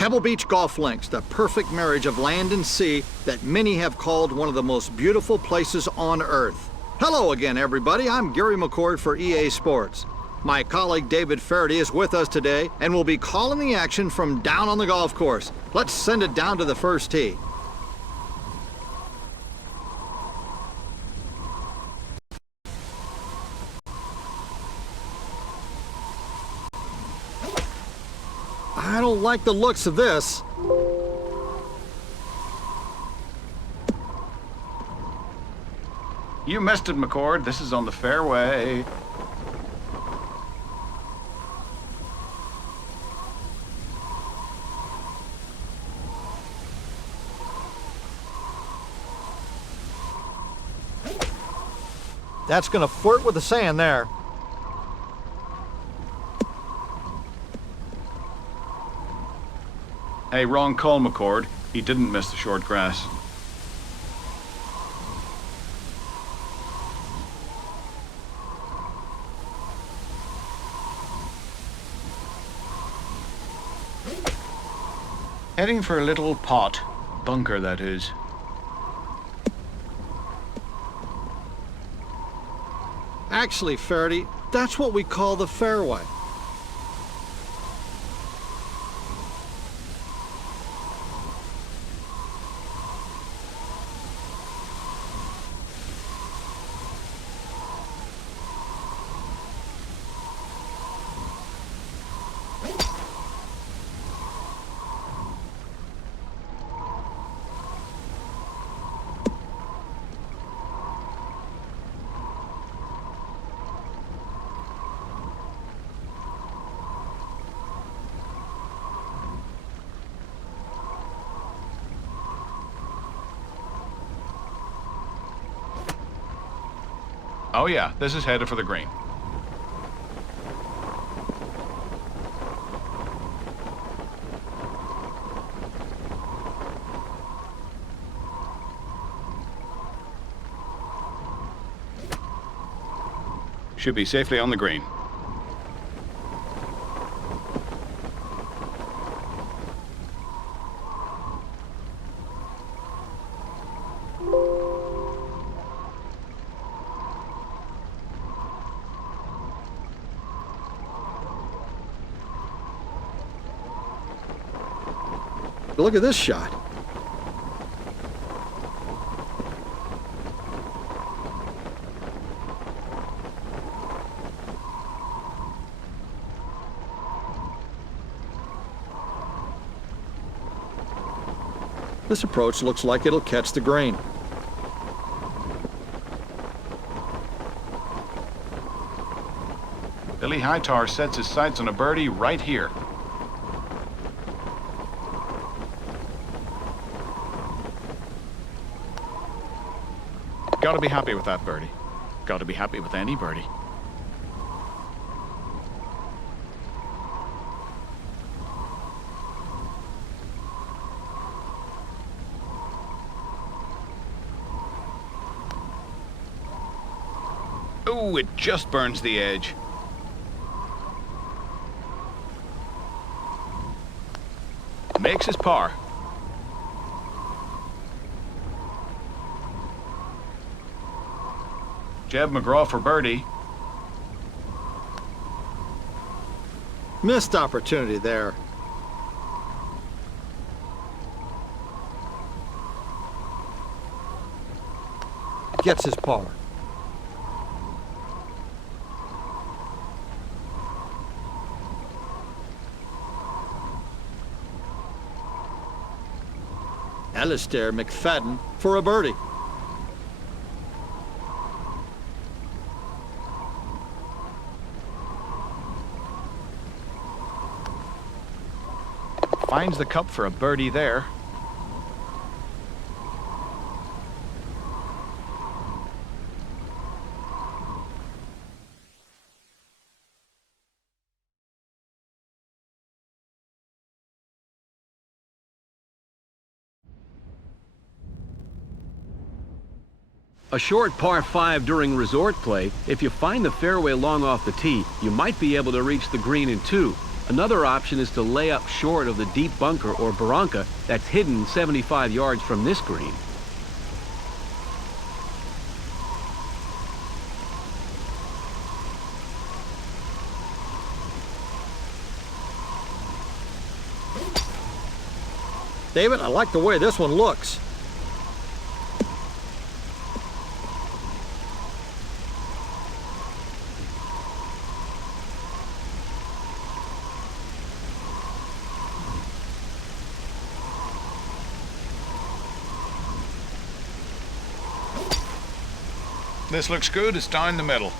Pebble Beach Golf Links, the perfect marriage of land and sea that many have called one of the most beautiful places on earth. Hello again, everybody. I'm Gary McCord for EA Sports. My colleague David Faraday is with us today and will be calling the action from down on the golf course. Let's send it down to the first tee. I don't like the looks of this. You missed it, McCord. This is on the fairway. That's going to flirt with the sand there. Hey, wrong call, McCord. He didn't miss the short grass. Heading for a little pot. Bunker, that is. Actually, Faraday, that's what we call the fairway. Oh yeah, this is headed for the green. Should be safely on the green. Look at this shot. This approach looks like it'll catch the green. Billy Hightower sets his sights on a birdie right here. Gotta be happy with that birdie. Gotta be happy with any birdie. Ooh, it just burns the edge. Makes his par. JEB MCGRAW for birdie. Missed opportunity there. Gets his par. ALISTAIR McFADDEN for a birdie. Finds the cup for a birdie there. A short par 5 during resort play, if you find the fairway long off the tee, you might be able to reach the green in 2. Another option is to lay up short of the deep bunker or barranca that's hidden 75 yards from this green. David, I like the way this one looks. This looks good. It's down the middle.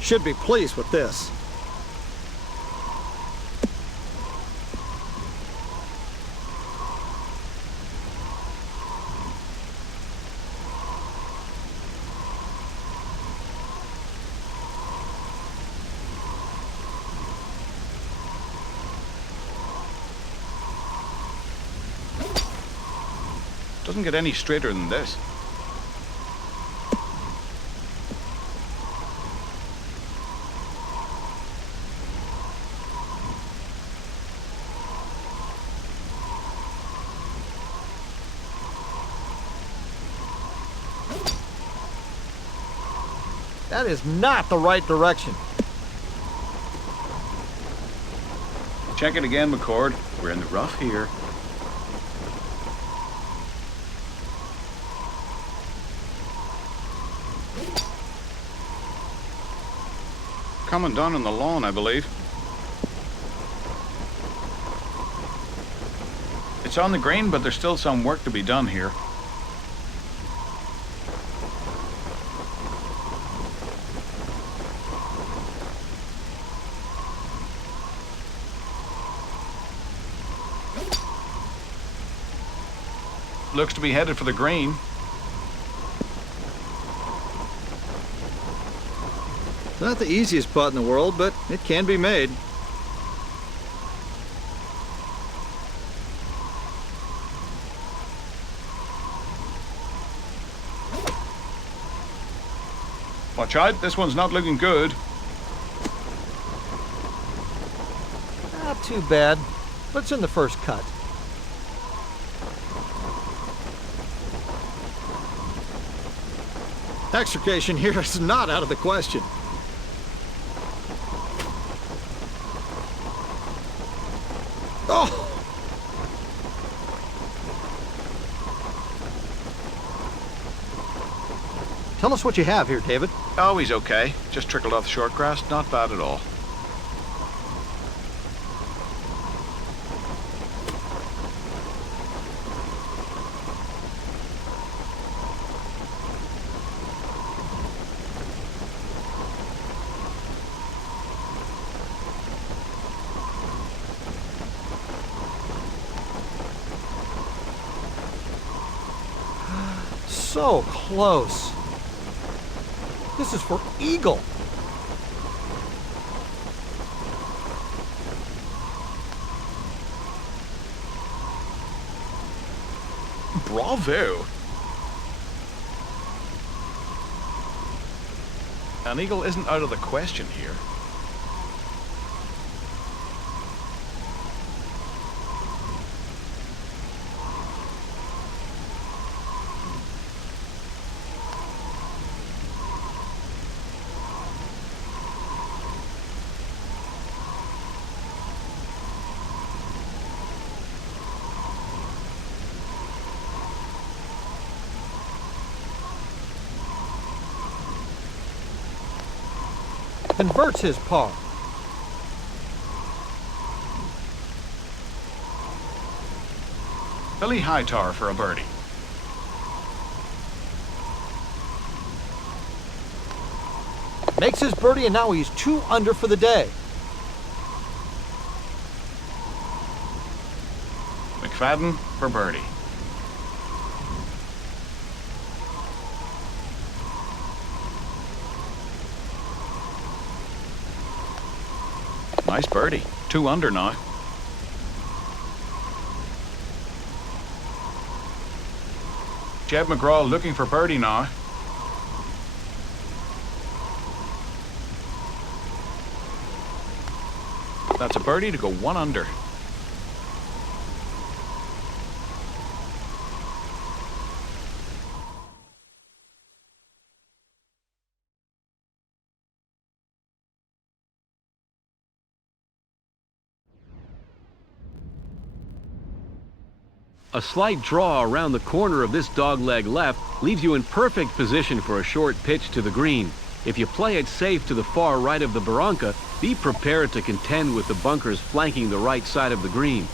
Should be pleased with this. Doesn't get any straighter than this. That is not the right direction. Check it again, McCord. We're in the rough here. Coming down on the lawn, I believe. It's on the green, but there's still some work to be done here. Looks to be headed for the green. It's not the easiest putt in the world, but it can be made. Watch out, this one's not looking good. Not too bad, but it's in the first cut. Extrication here is not out of the question. Oh! Tell us what you have here, David. Oh, he's okay. Just trickled off the short grass. Not bad at all. So close. This is for eagle. Bravo! An eagle isn't out of the question here. Converts his par. Billy Hightower for a birdie. Makes his birdie, and now he's 2 under for the day. McFadden for birdie. Nice birdie. 2 under now. Jeb McGraw looking for birdie now. That's a birdie to go 1 under. A slight draw around the corner of this dogleg left leaves you in perfect position for a short pitch to the green. If you play it safe to the far right of the barranca, be prepared to contend with the bunkers flanking the right side of the green.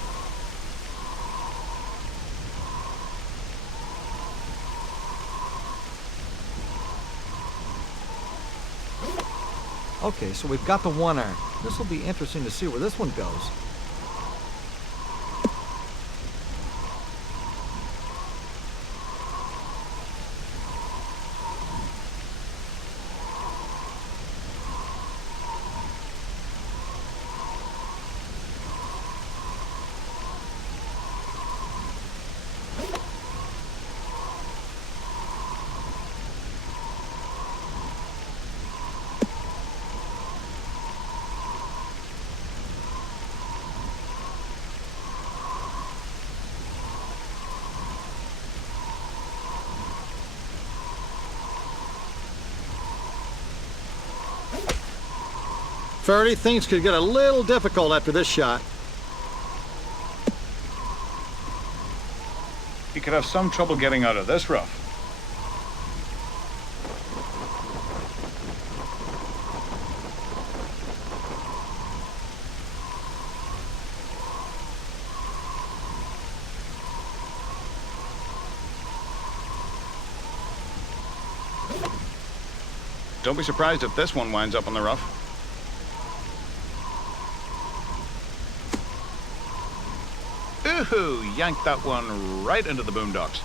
Okay, so we've got the 1 iron. This will be interesting to see where this one goes. Faraday, things could get a little difficult after this shot. He could have some trouble getting out of this rough. Don't be surprised if this one winds up on the rough. Ooh, yanked that one right into the boondocks.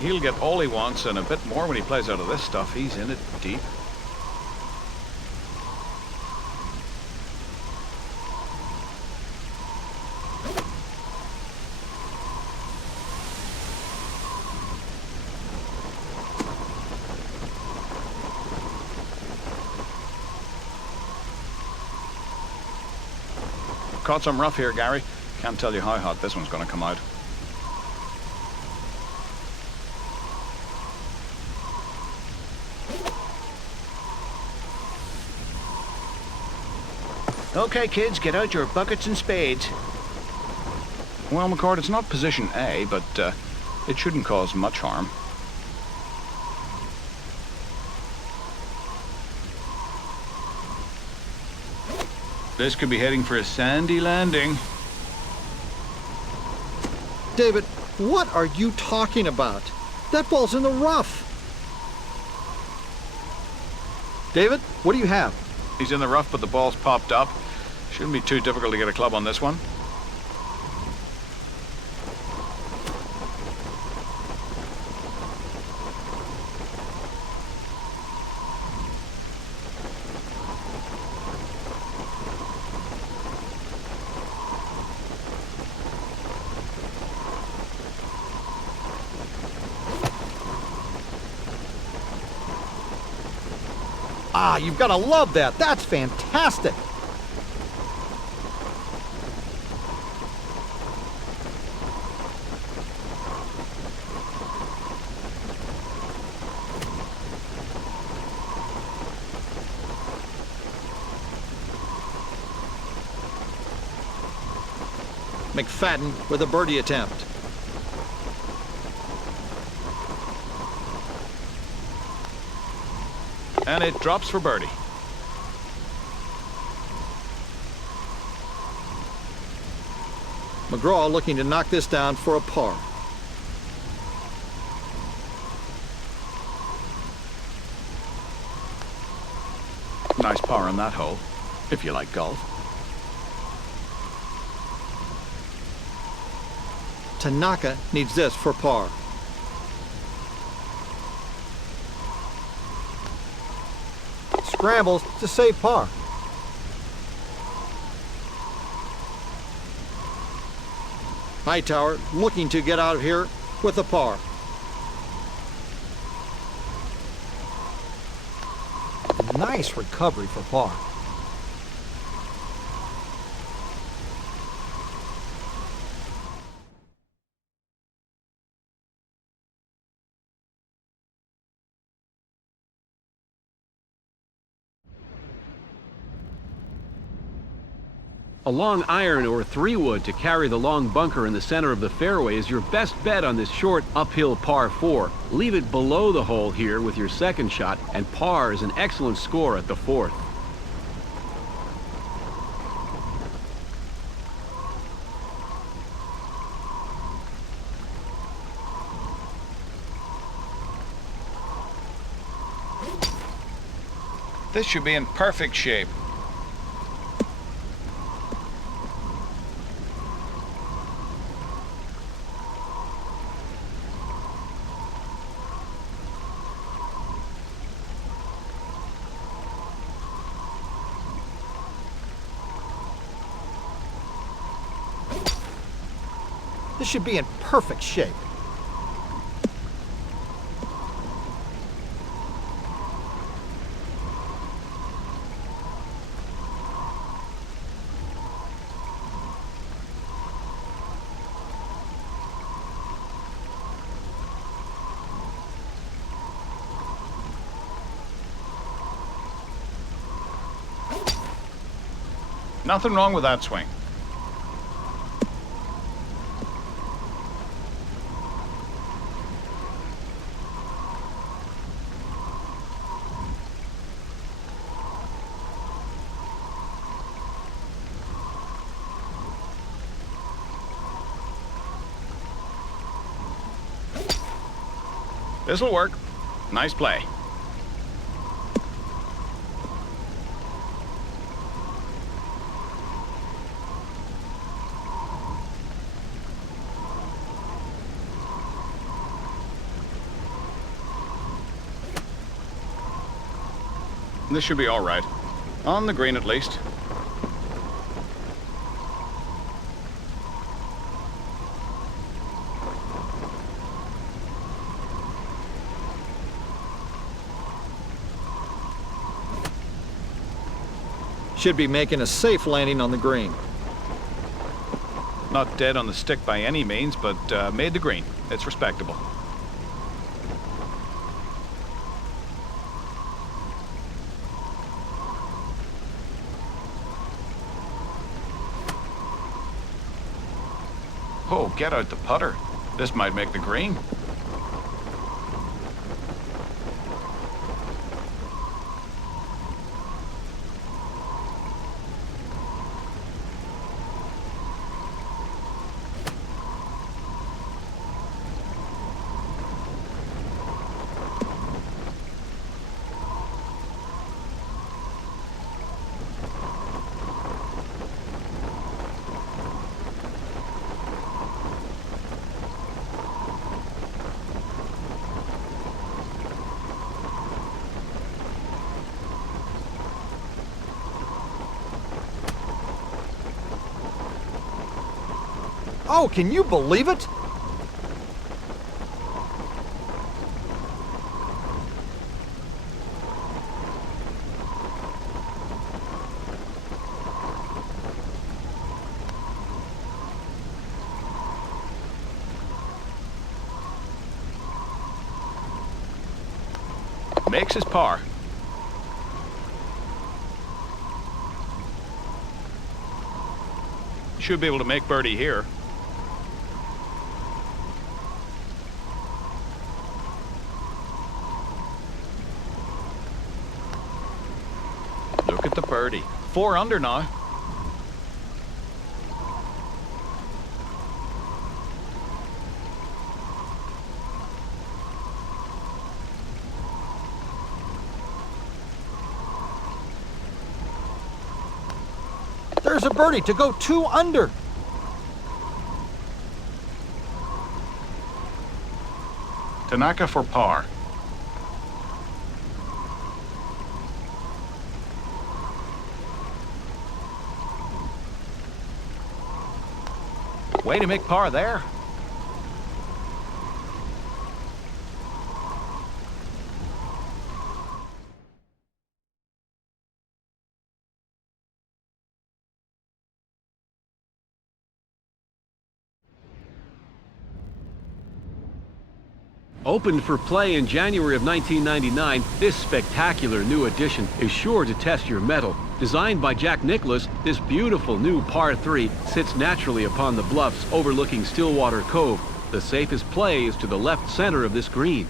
He'll get all he wants and a bit more when he plays out of this stuff. He's in it deep. Caught some rough here, Gary. Can't tell you how hot this one's going to come out. Okay, kids, get out your buckets and spades. Well, McCord, it's not position A, but it shouldn't cause much harm. This could be heading for a sandy landing. David, what are you talking about? That ball's in the rough. David, what do you have? He's in the rough, but the ball's popped up. Shouldn't be too difficult to get a club on this one. Ah, you've got to love that. That's fantastic. McFadden with a birdie attempt. And it drops for birdie. McGraw looking to knock this down for a par. Nice par on that hole, if you like golf. Tanaka needs this for par. Scrambles to save par. Hightower looking to get out of here with a par. Nice recovery for par. A long iron or 3-wood to carry the long bunker in the center of the fairway is your best bet on this short uphill par 4. Leave it below the hole here with your second shot, and par is an excellent score at the 4th. This should be in perfect shape. This should be in perfect shape. Nothing wrong with that swing. This'll work. Nice play. This should be all right. On the green at least. Should be making a safe landing on the green. Not dead on the stick by any means, but made the green. It's respectable. Oh, get out the putter. This might make the green. Oh, can you believe it? Makes his par. Should be able to make birdie here. Look at the birdie. 4 under now. There's a birdie to go 2 under. Tanaka for par. Way to make par there. Opened for play in January of 1999, this spectacular new addition is sure to test your mettle. Designed by Jack Nicklaus, this beautiful new par 3 sits naturally upon the bluffs overlooking Stillwater Cove. The safest play is to the left center of this green.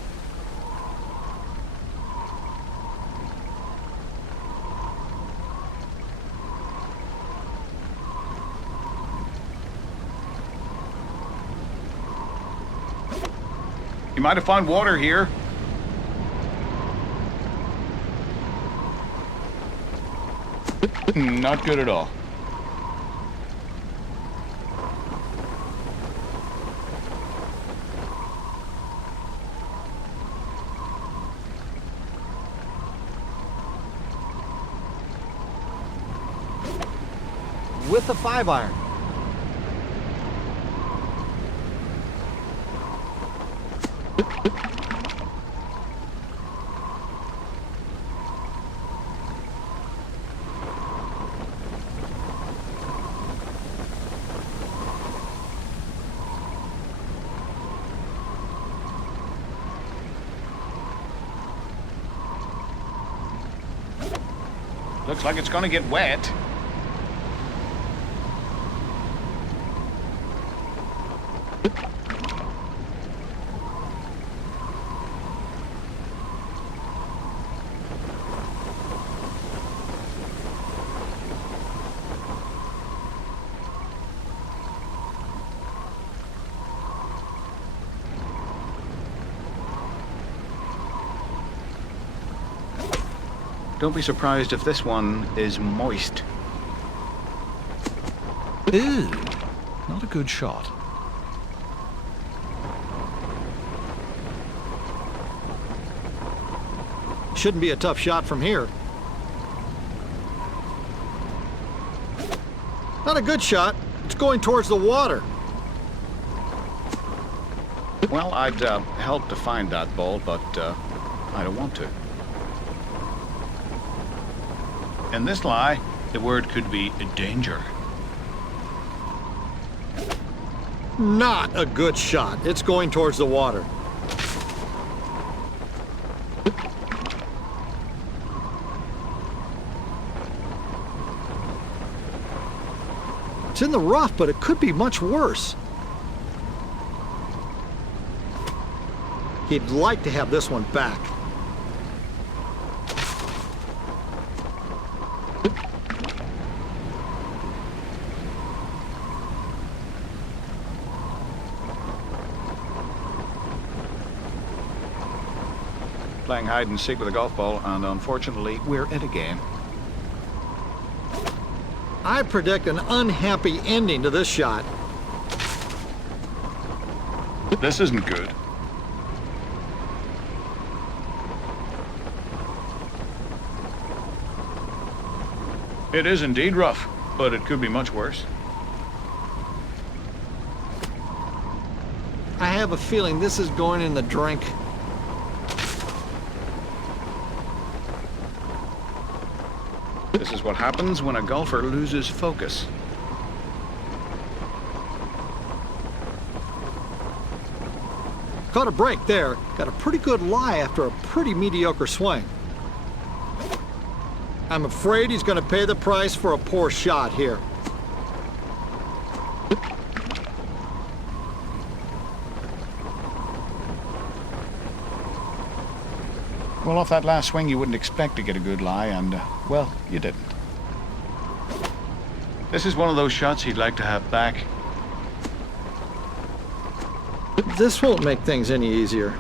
You might have found water here. Not good at all. With a 5-iron. Looks like it's gonna get wet. Don't be surprised if this one is moist. Ew, not a good shot. Shouldn't be a tough shot from here. Not a good shot. It's going towards the water. Well, I'd help to find that ball, but I don't want to. In this lie, the word could be danger. Not a good shot. It's going towards the water. It's in the rough, but it could be much worse. He'd like to have this one back. Playing hide and seek with a golf ball, and unfortunately, we're it again. I predict an unhappy ending to this shot. This isn't good. It is indeed rough, but it could be much worse. I have a feeling this is going in the drink. This is what happens when a golfer loses focus. Caught a break there. Got a pretty good lie after a pretty mediocre swing. I'm afraid he's going to pay the price for a poor shot here. Well, off that last swing, you wouldn't expect to get a good lie, and, well, you didn't. This is one of those shots he'd like to have back. This won't make things any easier.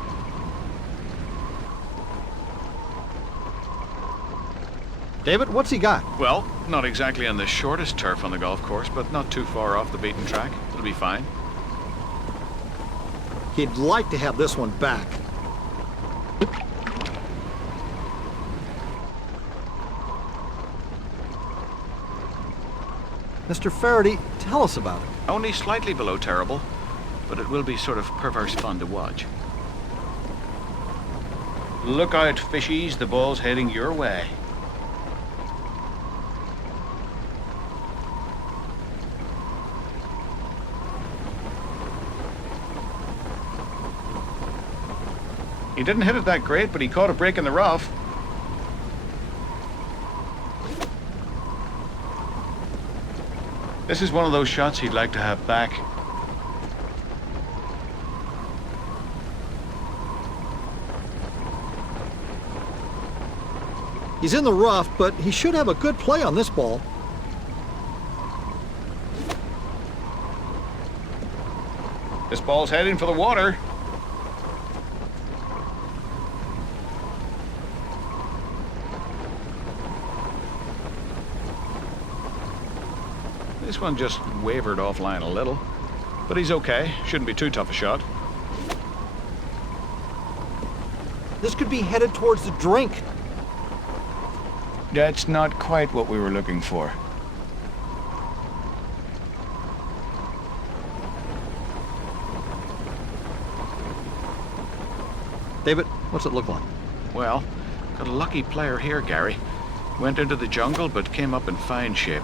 David, what's he got? Well, not exactly on the shortest turf on the golf course, but not too far off the beaten track. It'll be fine. He'd like to have this one back. Mr. Faraday, tell us about it. Only slightly below terrible, but it will be sort of perverse fun to watch. Look out, fishies. The ball's heading your way. He didn't hit it that great, but he caught a break in the rough. This is one of those shots he'd like to have back. He's in the rough, but he should have a good play on this ball. This ball's heading for the water. This one just wavered offline a little, but he's okay. Shouldn't be too tough a shot. This could be headed towards the drink. That's not quite what we were looking for. David, what's it look like? Well, got a lucky player here, Gary. Went into the jungle, but came up in fine shape.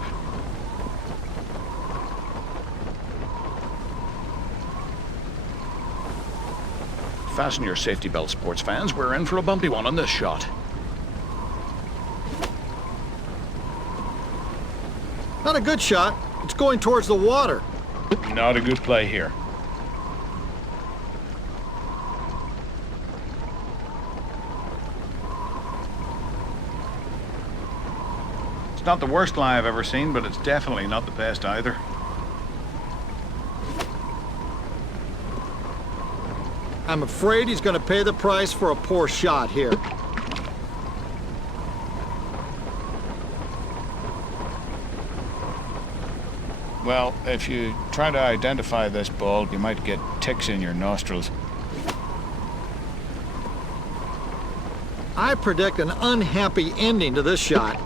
Fasten your safety belt, sports fans. We're in for a bumpy one on this shot. Not a good shot. It's going towards the water. Not a good play here. It's not the worst lie I've ever seen, but it's definitely not the best either. I'm afraid he's going to pay the price for a poor shot here. Well, if you try to identify this ball, you might get ticks in your nostrils. I predict an unhappy ending to this shot.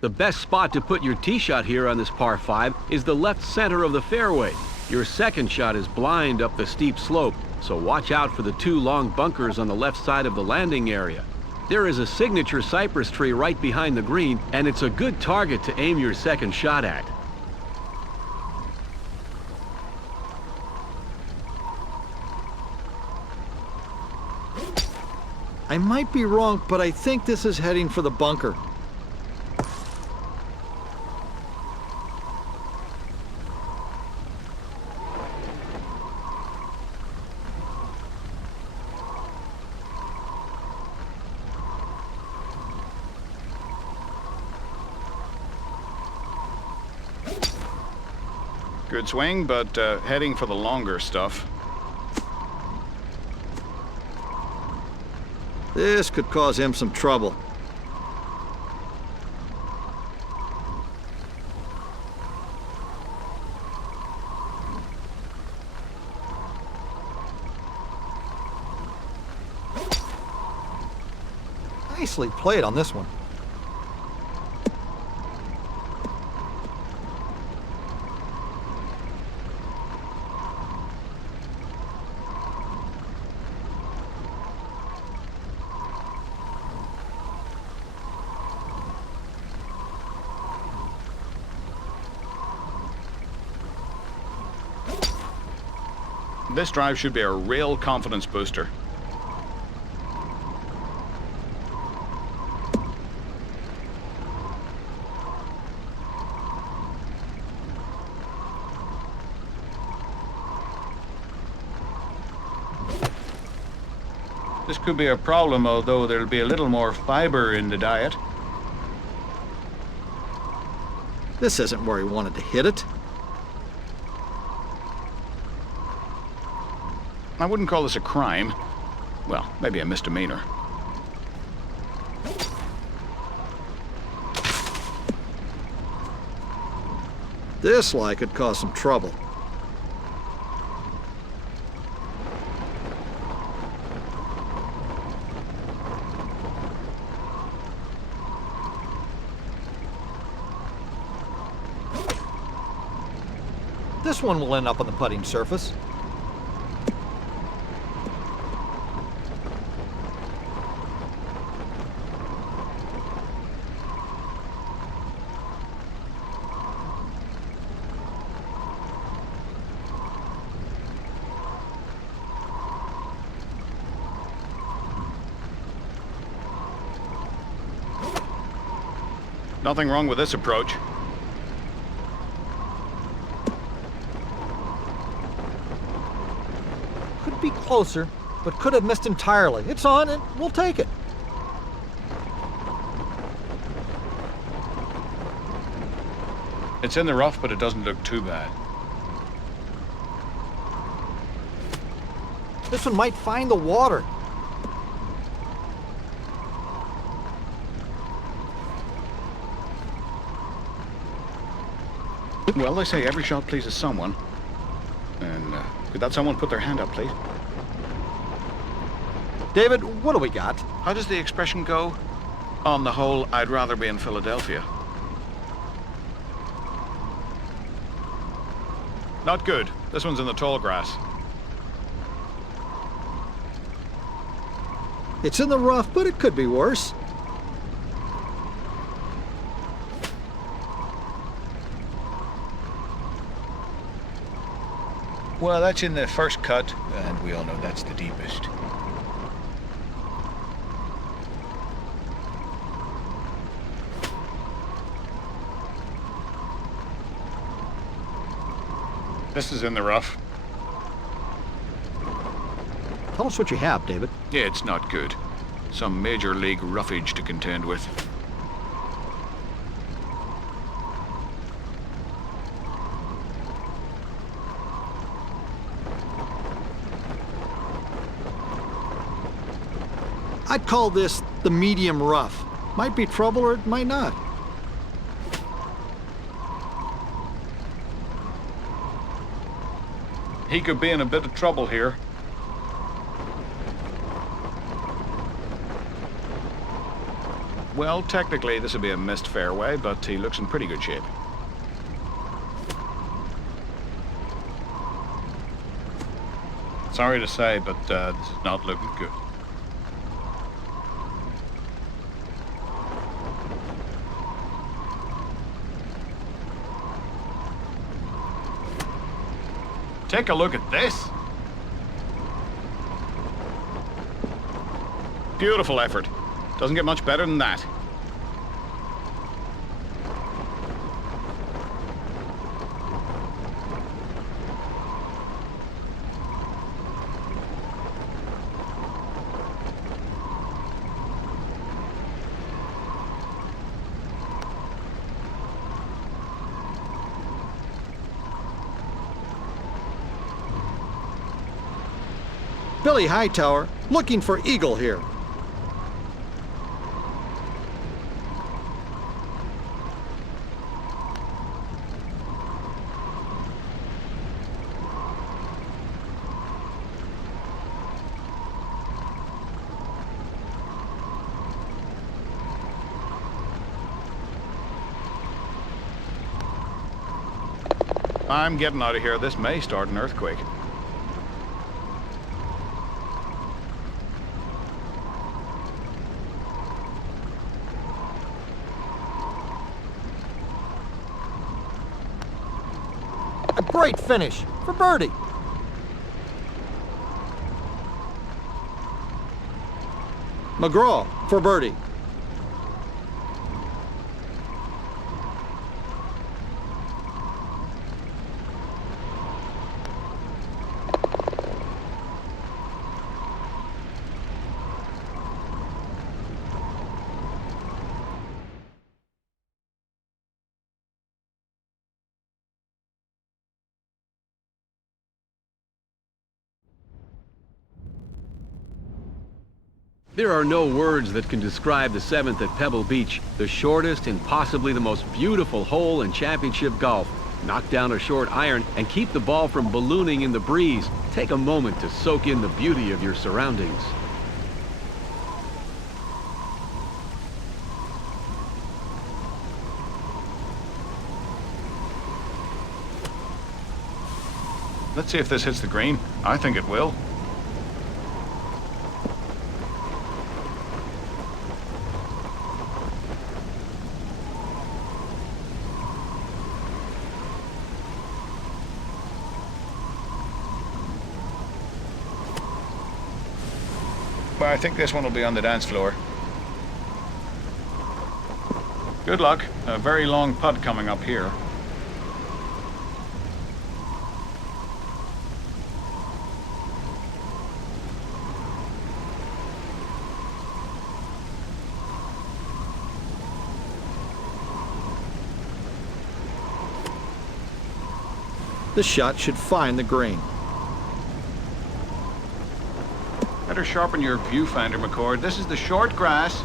The best spot to put your tee shot here on this par 5 is the left center of the fairway. Your second shot is blind up the steep slope, so watch out for the 2 long bunkers on the left side of the landing area. There is a signature cypress tree right behind the green, and it's a good target to aim your second shot at. I might be wrong, but I think this is heading for the bunker. Good swing, but heading for the longer stuff. This could cause him some trouble. Nicely played on this one. This drive should be a real confidence booster. This could be a problem, although there'll be a little more fiber in the diet. This isn't where he wanted to hit it. I wouldn't call this a crime. Well, maybe a misdemeanor. This lie could cause some trouble. This one will end up on the putting surface. Nothing wrong with this approach. Could be closer, but could have missed entirely. It's on, and we'll take it. It's in the rough, but it doesn't look too bad. This one might find the water. Well, they say every shot pleases someone. And could that someone put their hand up, please? David, what do we got? How does the expression go? On the whole, I'd rather be in Philadelphia. Not good. This one's in the tall grass. It's in the rough, but it could be worse. Well, that's in the first cut, and we all know that's the deepest. This is in the rough. Tell us what you have, David. Yeah, it's not good. Some major league roughage to contend with. I'd call this the medium rough. Might be trouble or it might not. He could be in a bit of trouble here. Well, technically this would be a missed fairway, but he looks in pretty good shape. Sorry to say, but this is not looking good. Take a look at this. Beautiful effort. Doesn't get much better than that. Billy Hightower, looking for eagle here. I'm getting out of here. This may start an earthquake. A great finish for birdie. McGraw for birdie. There are no words that can describe the 7th at Pebble Beach, the shortest and possibly the most beautiful hole in championship golf. Knock down a short iron and keep the ball from ballooning in the breeze. Take a moment to soak in the beauty of your surroundings. Let's see if this hits the green. I think it will. Well, I think this one will be on the dance floor. Good luck. A very long putt coming up here. This shot should find the green. Better sharpen your viewfinder, McCord. This is the short grass.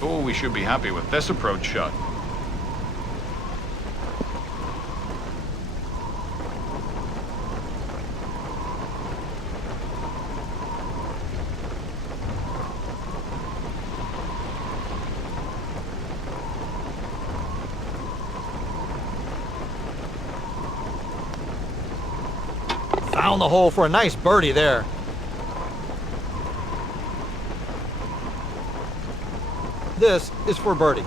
Oh, we should be happy with this approach shot. Found the hole for a nice birdie there. This is for birdie.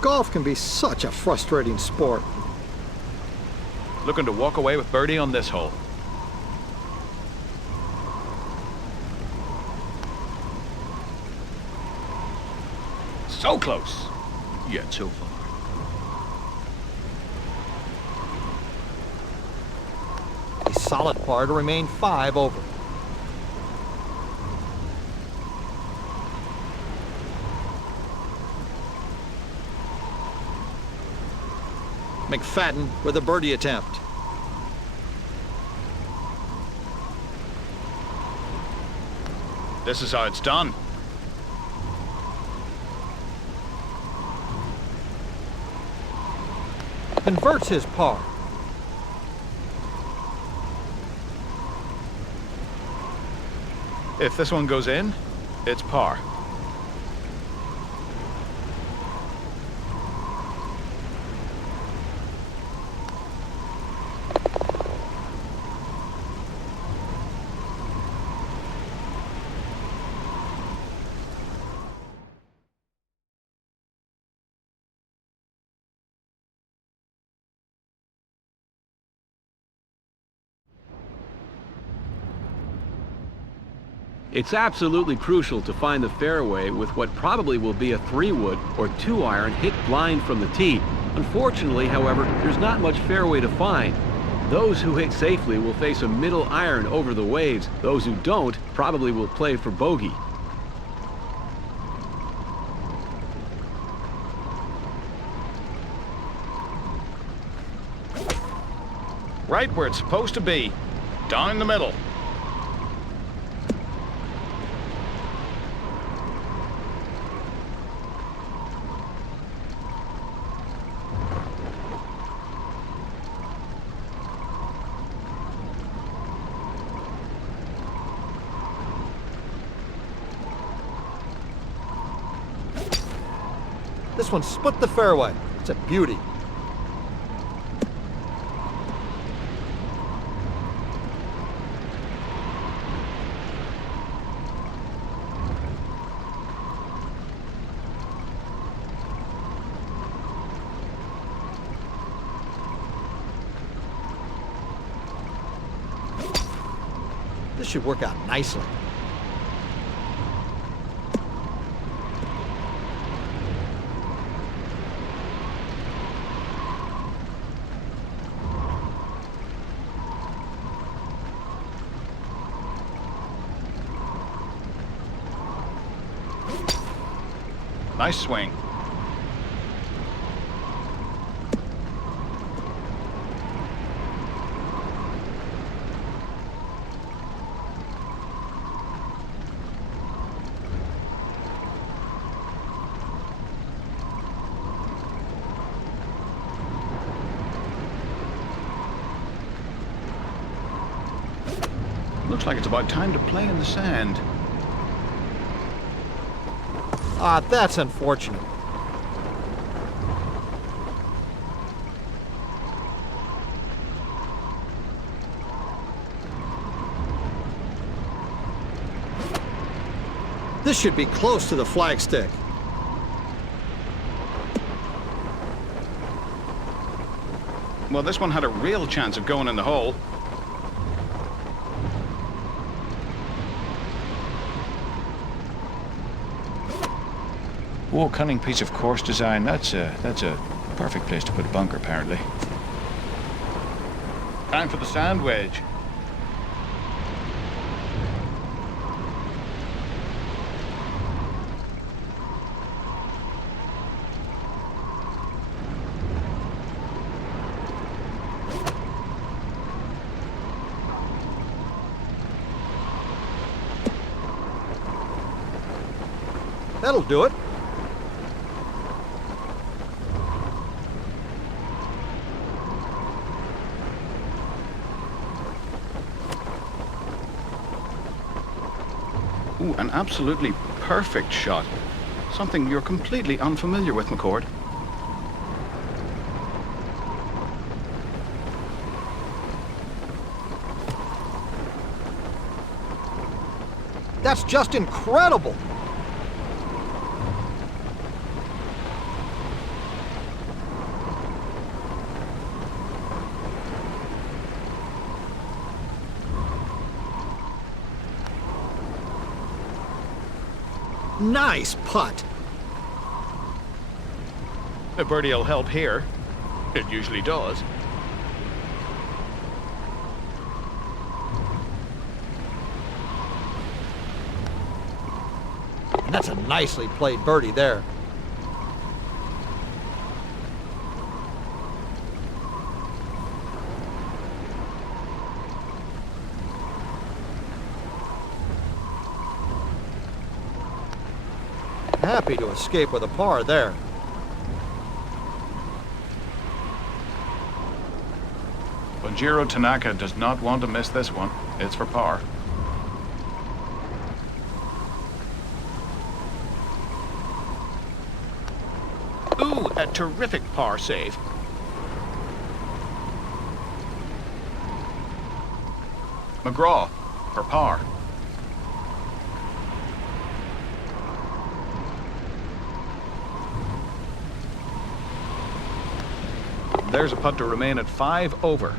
Golf can be such a frustrating sport. Looking to walk away with birdie on this hole. So close, yet so far. A solid par to remain 5 over. McFadden with a birdie attempt. This is how it's done. Converts his par. If this one goes in, it's par. It's absolutely crucial to find the fairway with what probably will be a 3-wood or 2-iron hit blind from the tee. Unfortunately, however, there's not much fairway to find. Those who hit safely will face a middle iron over the waves. Those who don't probably will play for bogey. Right where it's supposed to be, down in the middle. This one split the fairway. It's a beauty. should work out nicely. Nice swing. Looks like it's about time to play in the sand. Ah, that's unfortunate. This should be close to the flagstick. Well, this one had a real chance of going in the hole. Oh, cunning piece of course design. That's a perfect place to put a bunker, apparently. Time for the sand wedge. That'll do it. Ooh, an absolutely perfect shot. Something you're completely unfamiliar with, McCord. That's just incredible. Nice putt. A birdie will help here. It usually does. And that's a nicely played birdie there. Happy to escape with a par there. BUNJIRO TANAKA does not want to miss this one. It's for par. Ooh, a terrific par save. MCGRAW for par. There's a putt to remain at 5 over.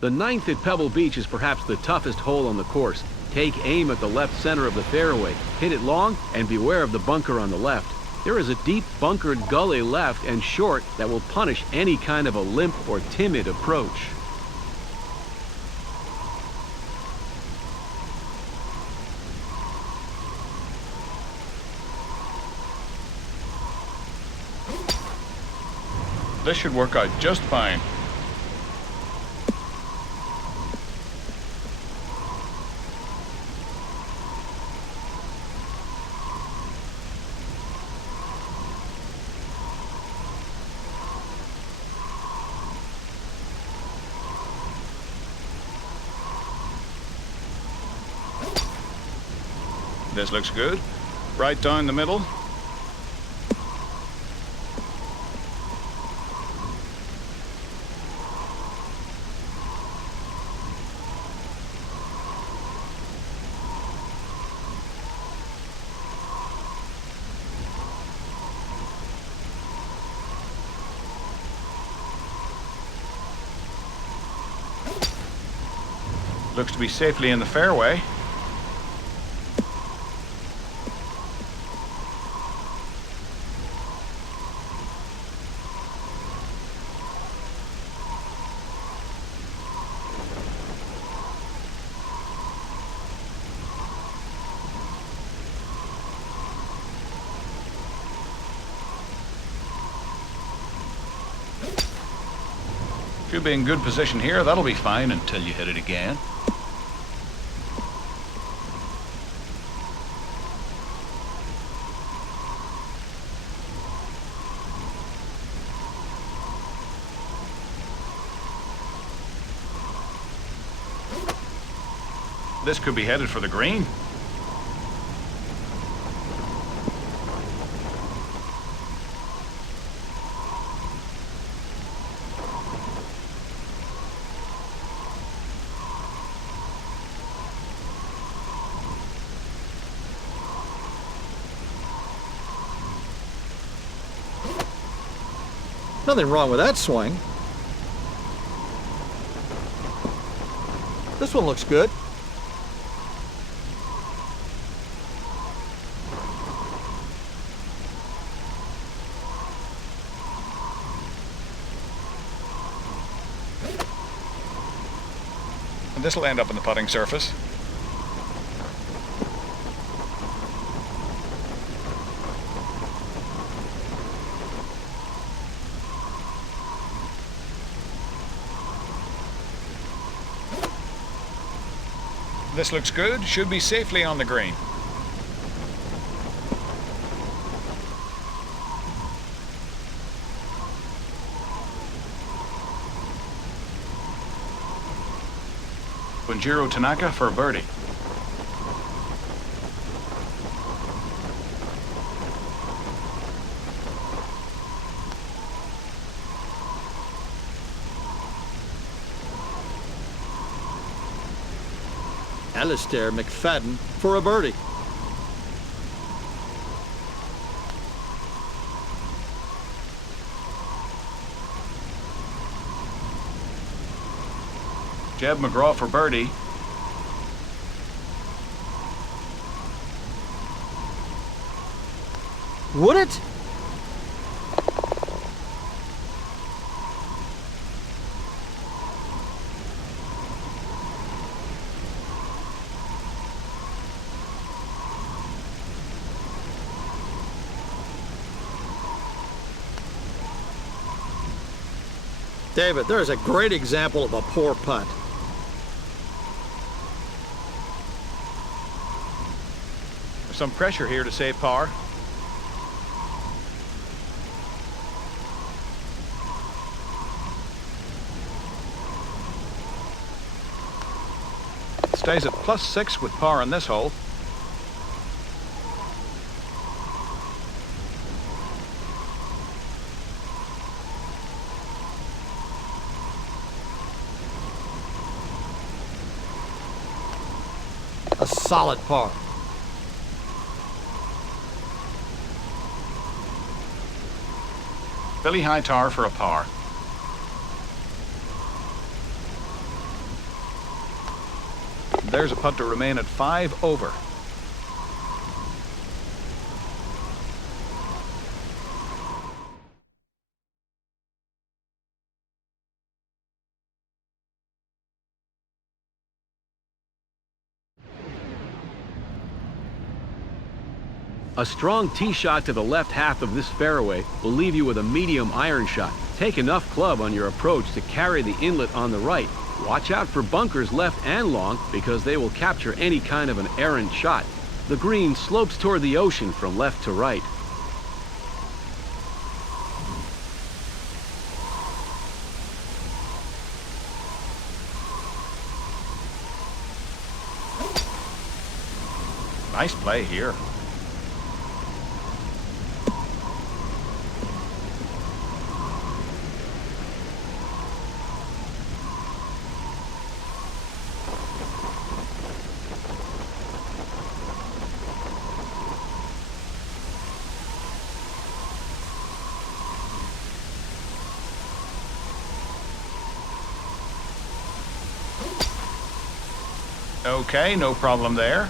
The 9th at Pebble Beach is perhaps the toughest hole on the course. Take aim at the left center of the fairway, hit it long, and beware of the bunker on the left. There is a deep bunkered gully left and short that will punish any kind of a limp or timid approach. This should work out just fine. This looks good. Right down the middle. Looks to be safely in the fairway. Should be in good position here. That'll be fine until you hit it again. This could be headed for the green. Nothing wrong with that swing. This one looks good. And this will end up on the putting surface. This looks good, should be safely on the green. Bunjiro Tanaka for a birdie. ALISTAIR McFadden for a birdie. JEB MCGRAW for birdie. Would it? David, there is a great example of a poor putt. There's some pressure here to save par. Stays at +6 with par on this hole. A solid par. Billy Hightower for a par. There's a putt to remain at 5 over. A strong tee shot to the left half of this fairway will leave you with a medium iron shot. Take enough club on your approach to carry the inlet on the right. Watch out for bunkers left and long because they will capture any kind of an errant shot. The green slopes toward the ocean from left to right. Nice play here. Okay, no problem there.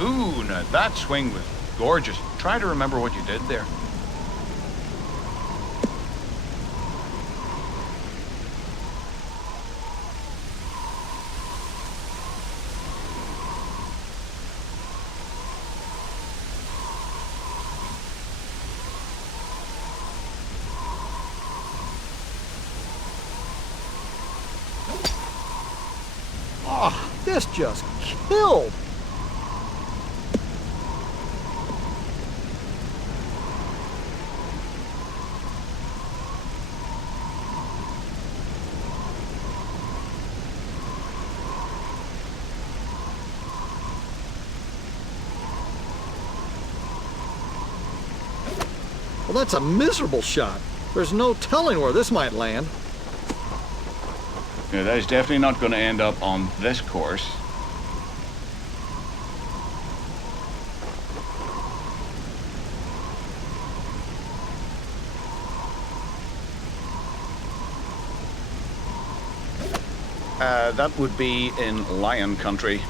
Ooh, now that swing was gorgeous. Try to remember what you did there. Oh, this just killed. Well, that's a miserable shot. There's no telling where this might land. Yeah, that is definitely not going to end up on this course. That would be in lion country.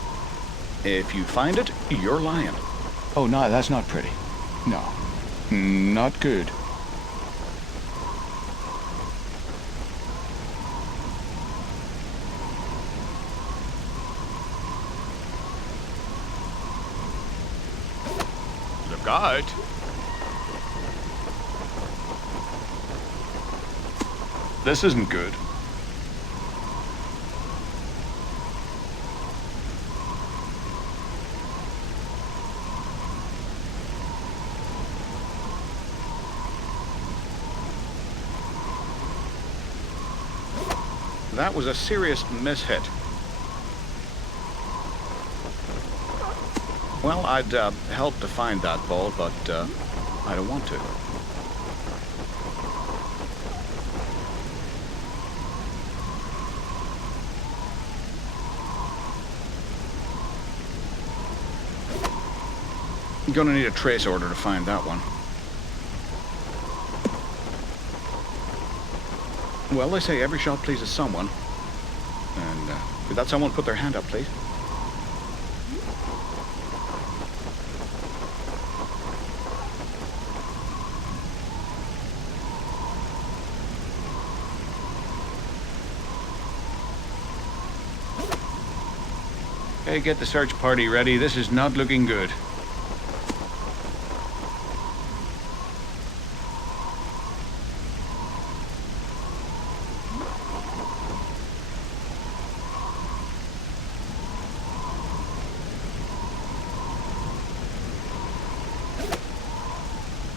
If you find it, you're lion. Oh, no, that's not pretty. No. Not good. Look out. This isn't good. That was a serious mishit. Well, I'd help to find that ball, but I don't want to. I'm gonna need a trace order to find that one. Well, they say every shot pleases someone. And could that someone put their hand up, please? Okay, get the search party ready. This is not looking good.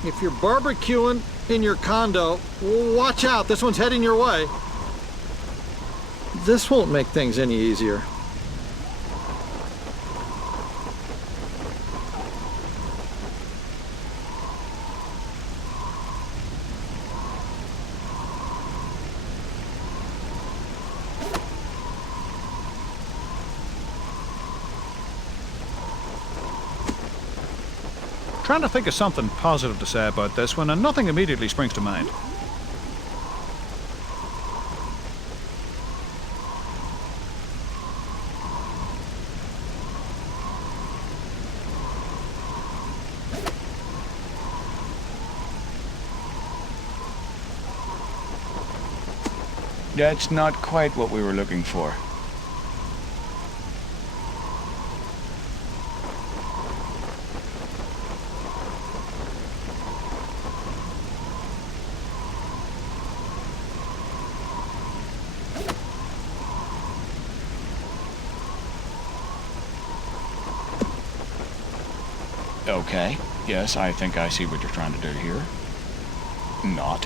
If you're barbecuing in your condo, watch out, this one's heading your way. This won't make things any easier. Trying to think of something positive to say about this one, and nothing immediately springs to mind. That's not quite what we were looking for. Okay, yes, I think I see what you're trying to do here. Not.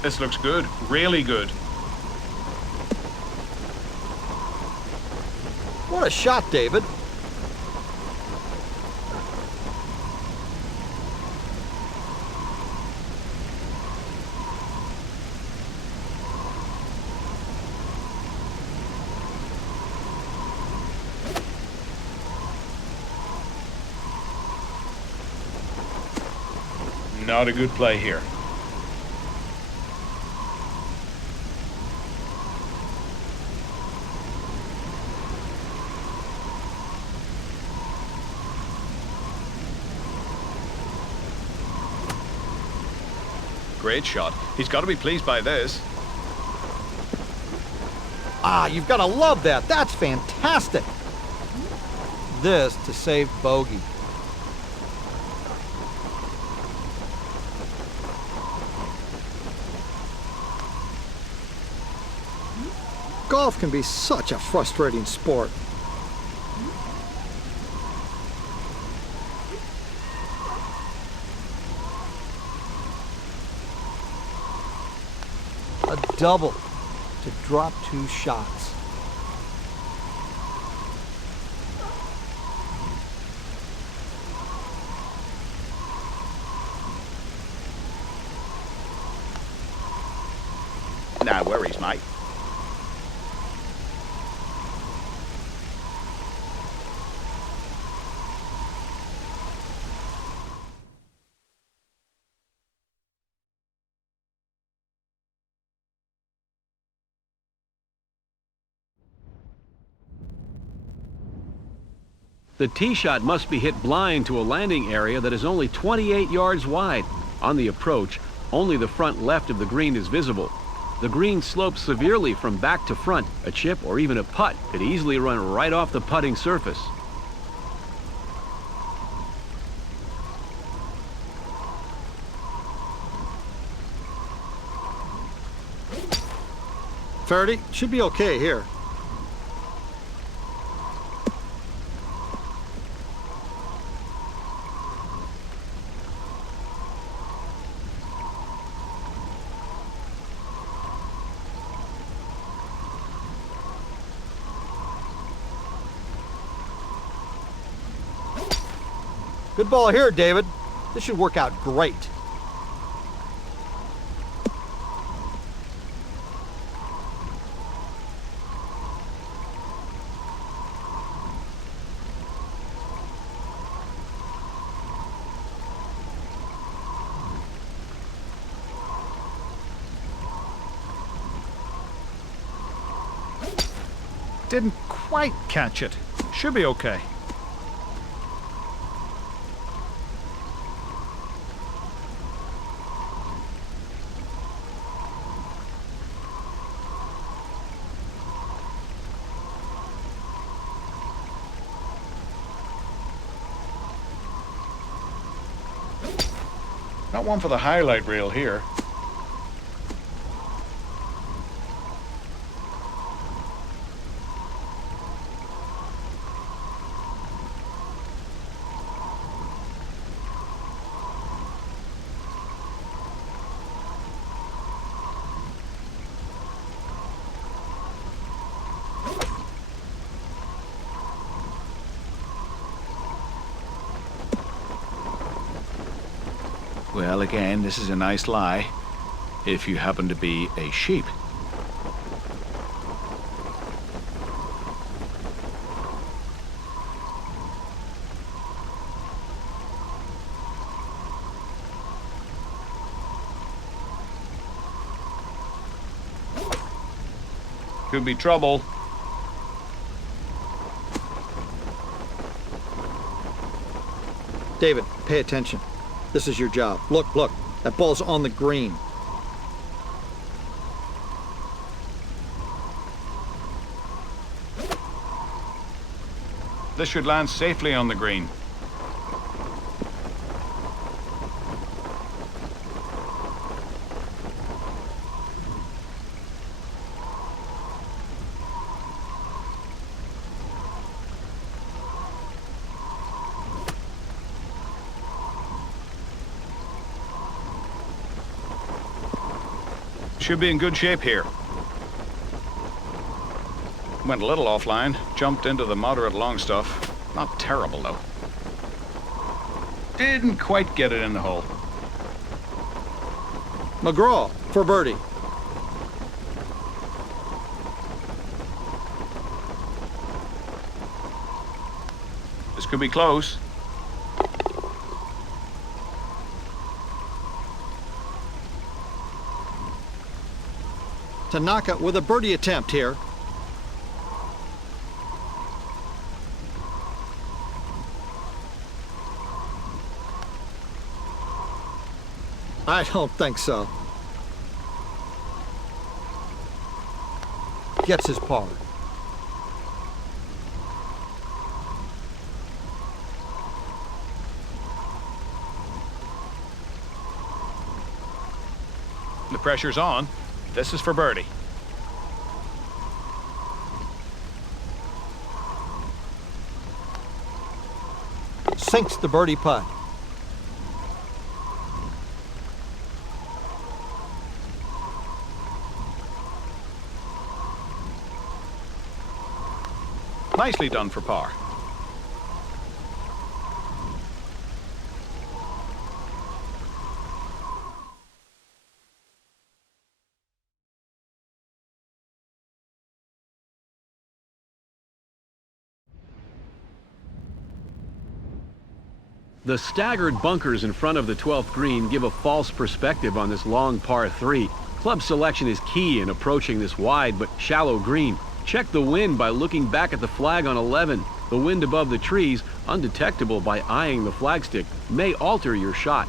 This looks good. Really good. What a shot, David. Not a good play here. Great shot. He's got to be pleased by this. Ah, you've got to love that. That's fantastic. This to save bogey. Golf can be such a frustrating sport. A double to drop 2 shots. No worries, mate. The tee shot must be hit blind to a landing area that is only 28 yards wide. On the approach, only the front left of the green is visible. The green slopes severely from back to front. A chip or even a putt could easily run right off the putting surface. Faraday, should be okay here. Good ball here, David. This should work out great. Didn't quite catch it. Should be okay. Not one for the highlight reel here. Well, again, this is a nice lie, if you happen to be a sheep. Could be trouble. David, pay attention. This is your job. Look, look. That ball's on the green. This should land safely on the green. Should be in good shape here. Went a little offline, jumped into the moderate long stuff. Not terrible, though. Didn't quite get it in the hole. McGraw for birdie. This could be close. Tanaka with a birdie attempt here. I don't think so. Gets his par. The pressure's on. This is for birdie. Sinks the birdie putt. Nicely done for par. The staggered bunkers in front of the 12th green give a false perspective on this long par 3. Club selection is key in approaching this wide but shallow green. Check the wind by looking back at the flag on 11. The wind above the trees, undetectable by eyeing the flagstick, may alter your shot.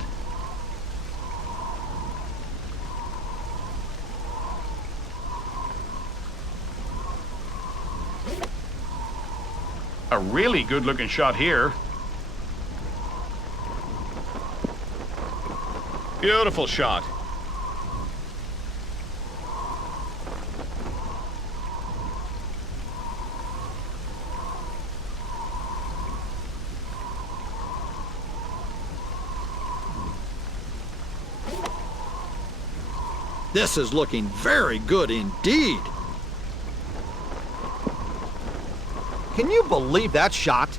A really good-looking shot here. Beautiful shot. This is looking very good indeed. Can you believe that shot?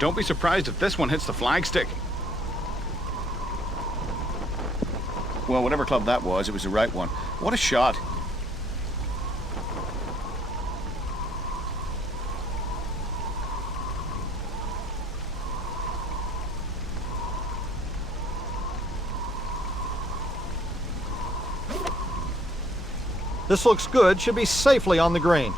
Don't be surprised if this one hits the flagstick. Well, whatever club that was, it was the right one. What a shot. This looks good, should be safely on the green.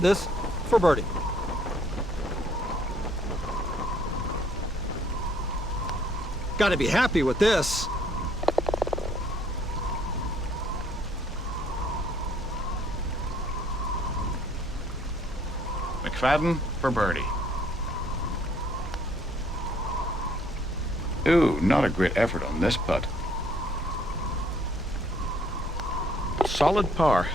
This for birdie. Got to be happy with this. McFadden for birdie. Ooh, not a great effort on this putt. Solid par.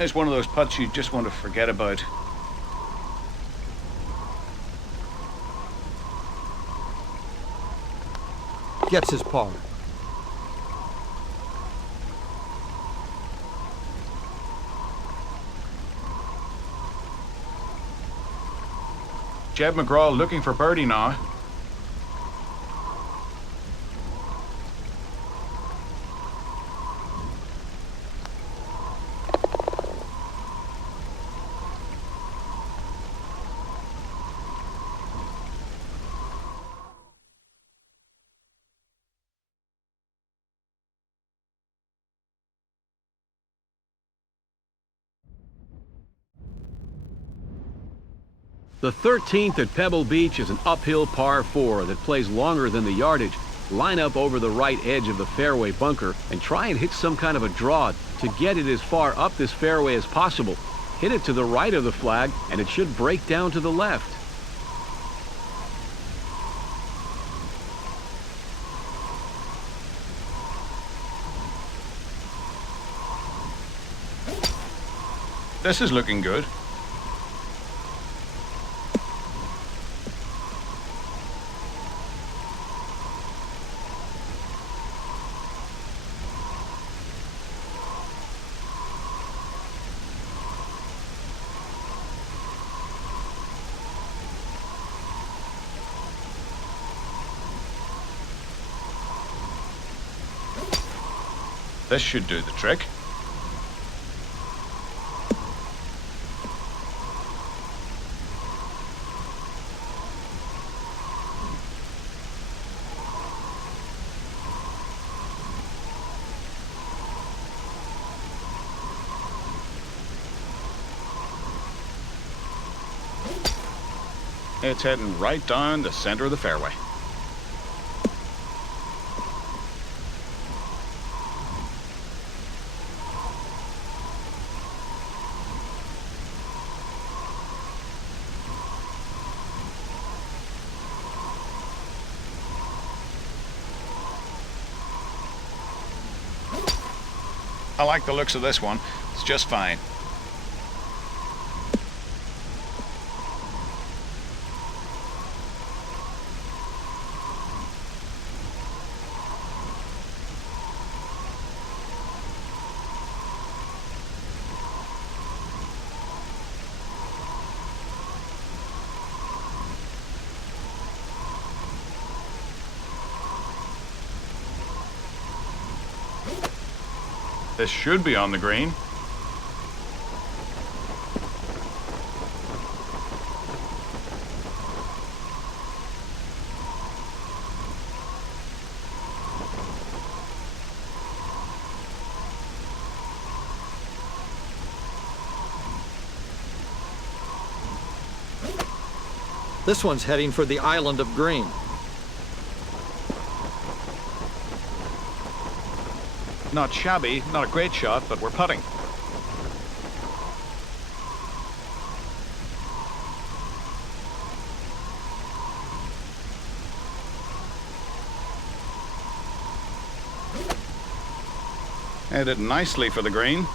It's one of those putts you just want to forget about. Gets his par. Jeb McGraw looking for birdie now. The 13th at Pebble Beach is an uphill par 4 that plays longer than the yardage. Line up over the right edge of the fairway bunker and try and hit some kind of a draw to get it as far up this fairway as possible. Hit it to the right of the flag and it should break down to the left. This is looking good. This should do the trick. It's heading right down the center of the fairway. I like the looks of this one. It's just fine. This should be on the green. This one's heading for the island of green. Not shabby, not a great shot, but we're putting. Headed nicely for the green.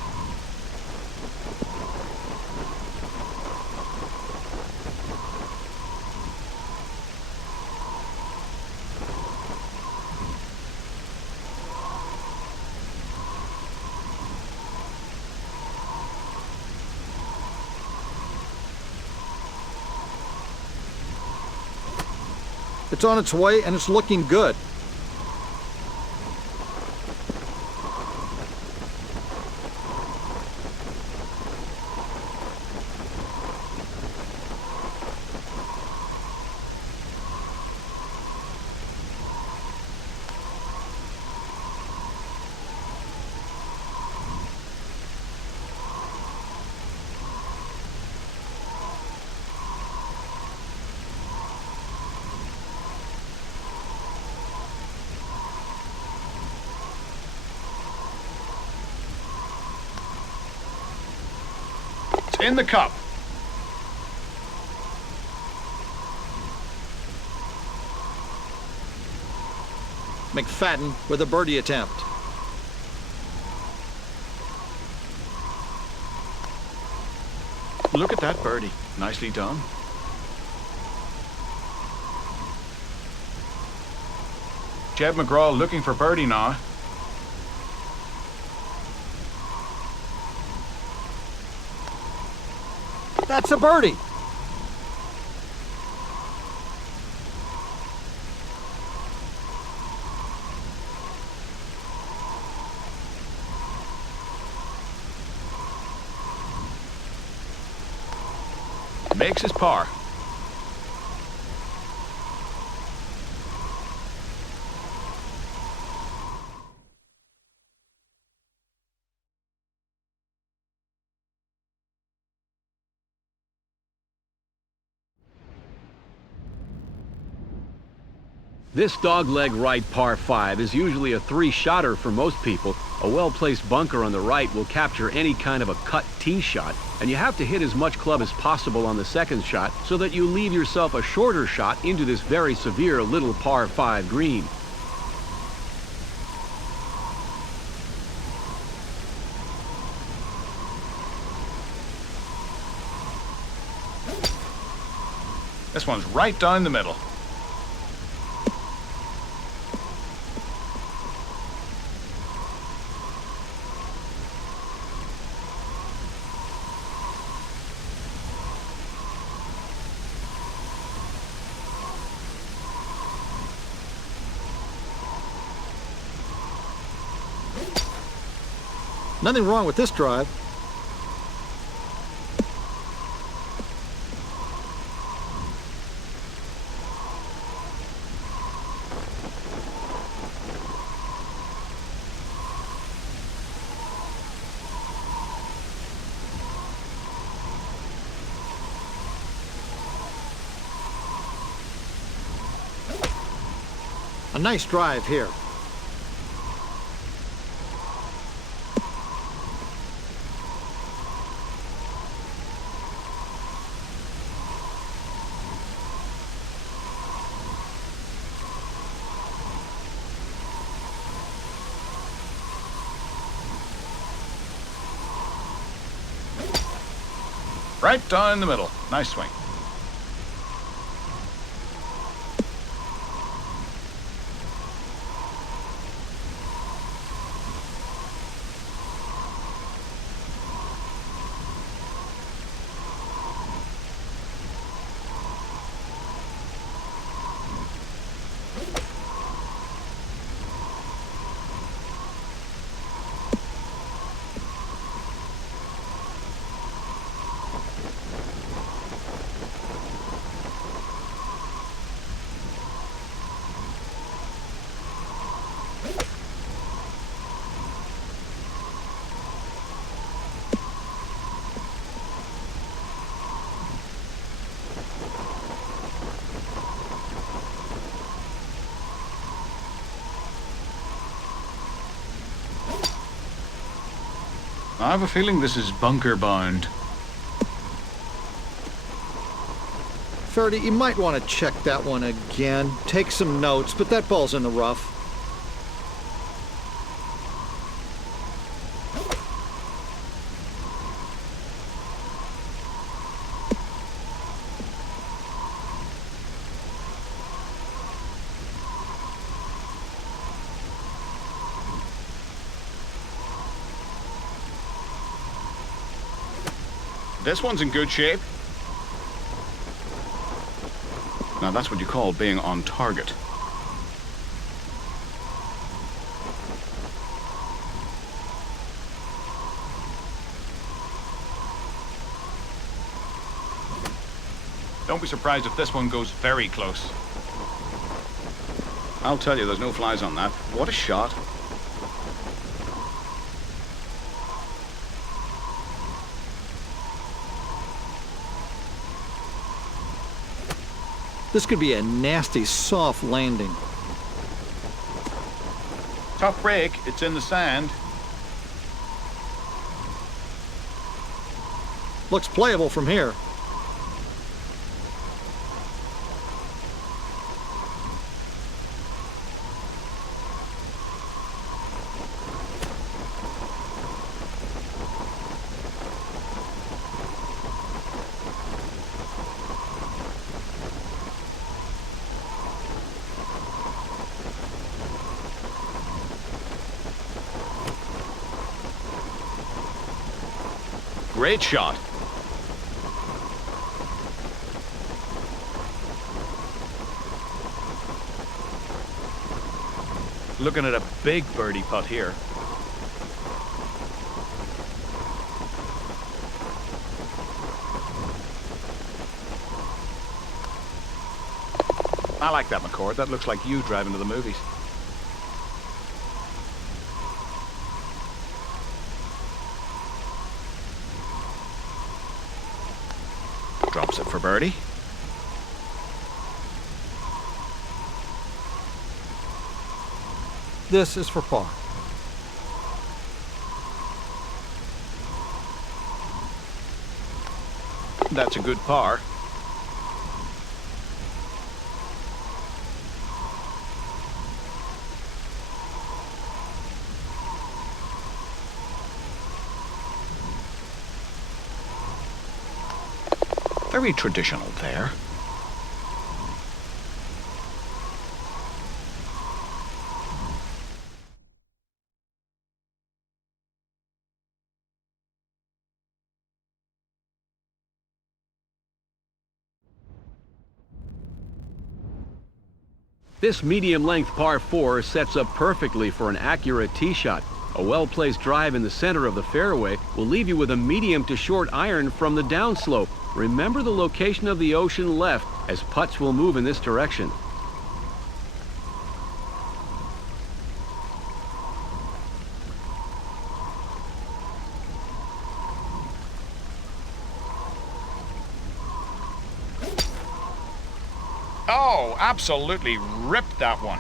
It's on its way and it's looking good. In the cup. McFadden with a birdie attempt. Look at that birdie. Nicely done. Jeb McGraw looking for birdie now. That's a birdie. Makes his par. This dogleg right par 5 is usually a 3-shotter for most people. A well-placed bunker on the right will capture any kind of a cut tee shot, and you have to hit as much club as possible on the second shot so that you leave yourself a shorter shot into this very severe little par 5 green. This one's right down the middle. Nothing wrong with this drive. A nice drive here. Right down the middle. Nice swing. I have a feeling this is bunker bound. Ferdy, you might want to check that one again. Take some notes, but that ball's in the rough. This one's in good shape. Now that's what you call being on target. Don't be surprised if this one goes very close. I'll tell you, there's no flies on that. What a shot. This could be a nasty, soft landing. Tough break. It's in the sand. Looks playable from here. Great shot. Looking at a big birdie putt here. I like that, McCord. That looks like you driving to the movies. Drops it for birdie. This is for par. That's a good par. Very traditional there. This medium-length par 4 sets up perfectly for an accurate tee shot. A well-placed drive in the center of the fairway will leave you with a medium to short iron from the downslope. Remember the location of the ocean left, as putts will move in this direction. Oh, absolutely ripped that one.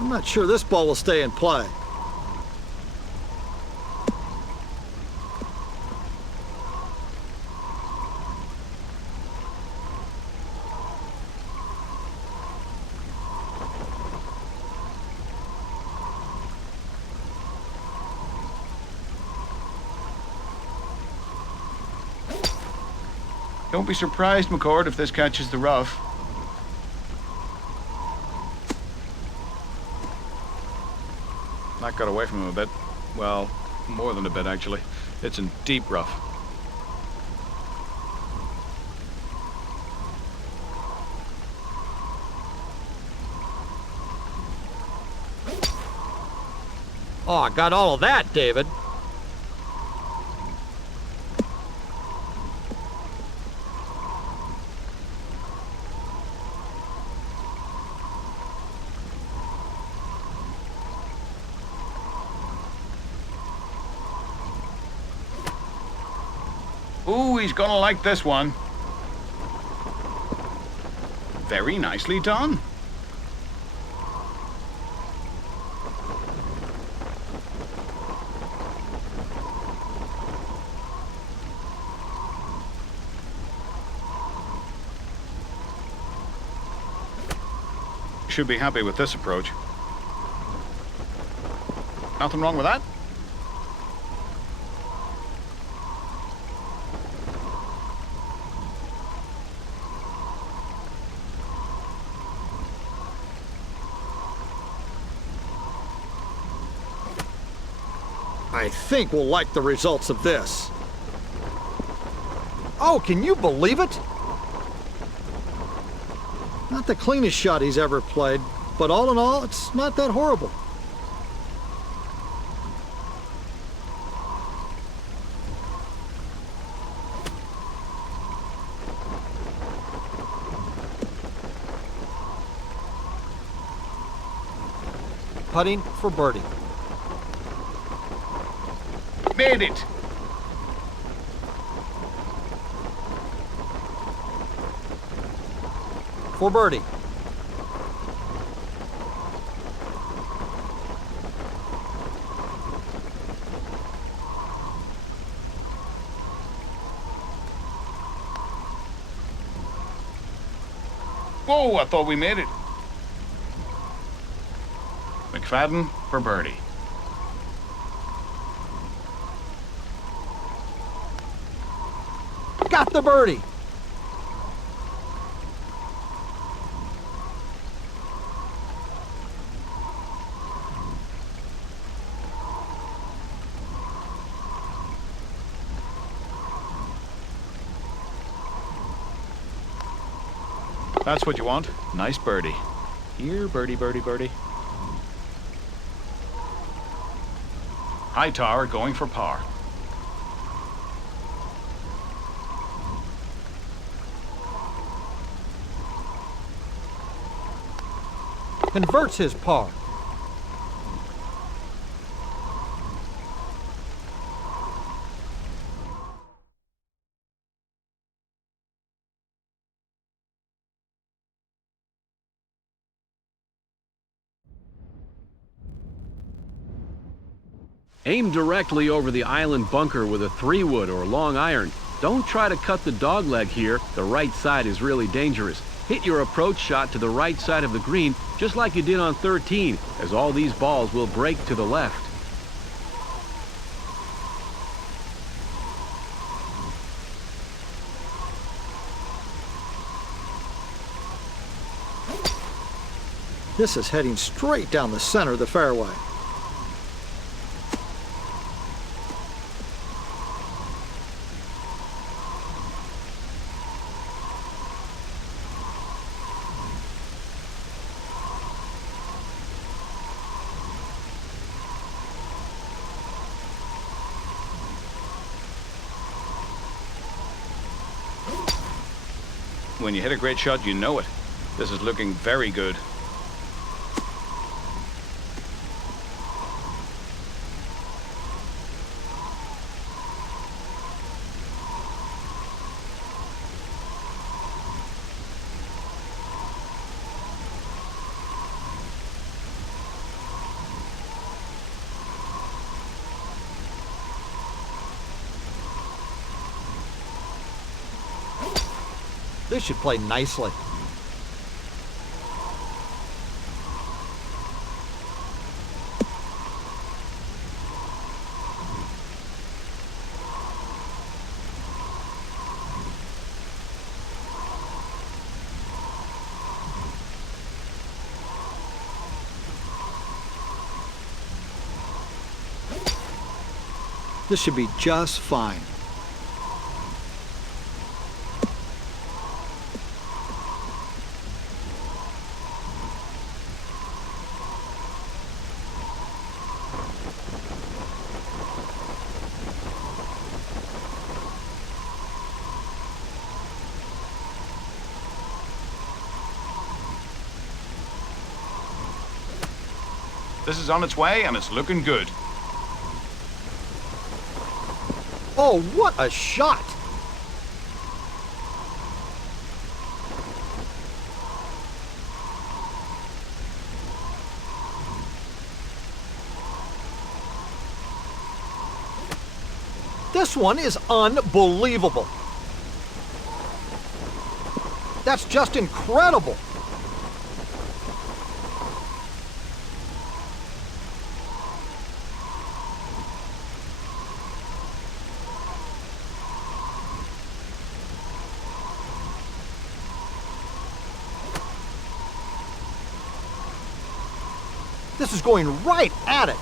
I'm not sure this ball will stay in play. Don't be surprised, McCord, if this catches the rough. That got away from him a bit. Well, more than a bit, actually. It's in deep rough. Oh, I got all of that, David. Ooh, he's gonna like this one. Very nicely done. Should be happy with this approach. Nothing wrong with that. I think we'll like the results of this. Oh, can you believe it? Not the cleanest shot he's ever played, but all in all, it's not that horrible. Putting for birdie. Made it. For birdie. Whoa, I thought we made it. McFadden for birdie. Got the birdie. That's what you want. Nice birdie. Here, birdie, birdie, birdie. Hightower going for par. converts his par. Aim directly over the island bunker with a 3-wood or long iron. Don't try to cut the dogleg here. The right side is really dangerous. Hit your approach shot to the right side of the green, just like you did on 13, as all these balls will break to the left. This is heading straight down the center of the fairway. When you hit a great shot, you know it. This is looking very good. This should play nicely. This should be just fine. This is on its way, and it's looking good. Oh, what a shot! This one is unbelievable. That's just incredible. This is going right at it.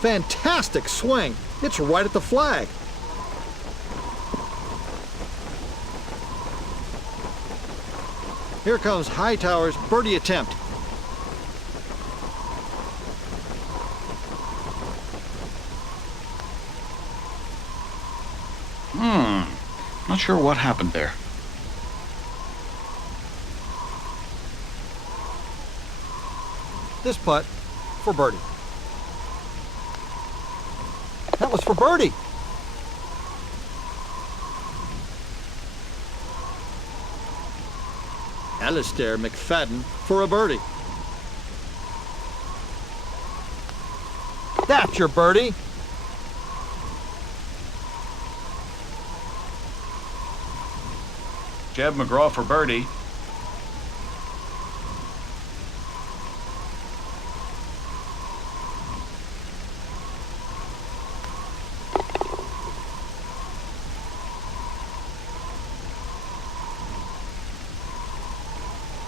Fantastic swing. It's right at the flag. Here comes Hightower's birdie attempt. Not sure what happened there. This putt for birdie. That was for birdie. ALISTAIR McFadden for a birdie. That's your birdie. JEB McGraw for birdie.